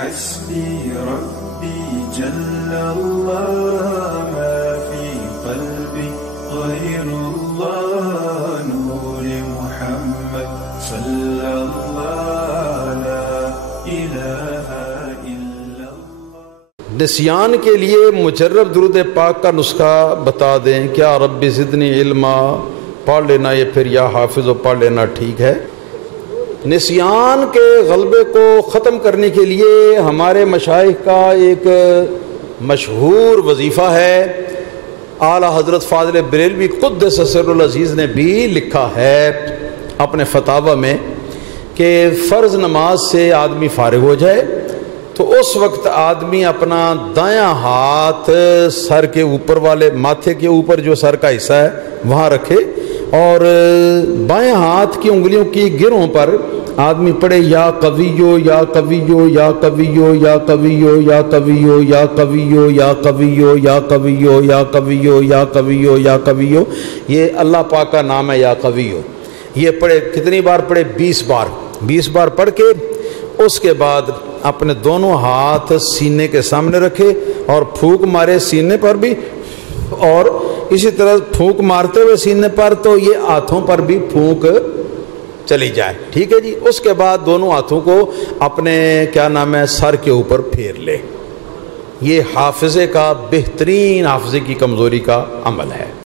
حسبي ربي جل الله ما في قلبي غير الله نور محمد صلى الله لا إله إلا الله۔ نسیان کے لیے مجرب درود پاک کا نسخہ بتا دیں کیا؟ رب زدنی علما پڑھ لینا، یہ پھر یا حافظ و پڑھ لینا ٹھیک ہے۔ نسیان کے غلبے کو ختم کرنے کے لیے ہمارے مشائخ کا ایک مشہور وظیفہ ہے، اعلیٰ حضرت فاضل بریلوی قدس سر العزیز نے بھی لکھا ہے اپنے فتاوی میں کہ فرض نماز سے آدمی فارغ ہو جائے تو اس وقت آدمی اپنا دایاں ہاتھ سر کے اوپر والے ماتھے کے اوپر جو سر کا حصہ ہے وہاں رکھے اور بائیں ہاتھ کی انگلیوں کی گروں پر آدمی پڑھے یا قویو یا قویو یا قویو یا قویو یا قویو یا قویو یا قویو یا قویو یا قویو یا قویو یا قویو، یہ اللہ پاک کا نام ہے یا قویو۔ یہ پڑھے کتنی بار پڑھے؟ 20 بار۔ 20 بار پڑھ کے اس کے بعد اپنے دونوں ہاتھ سینے کے سامنے رکھے اور پھونک مارے سینے پر بھی، اور اسی طرح پھونک مارتے ہوئے سینے پر تو یہ ہاتھوں پر بھی پھونک چلی جائے، ٹھیک ہے جی۔ اس کے بعد دونوں ہاتھوں کو اپنے کیا نام ہے سر کے اوپر پھیر لے۔ یہ حافظے کا بہترین، حافظے کی کمزوری کا عمل ہے۔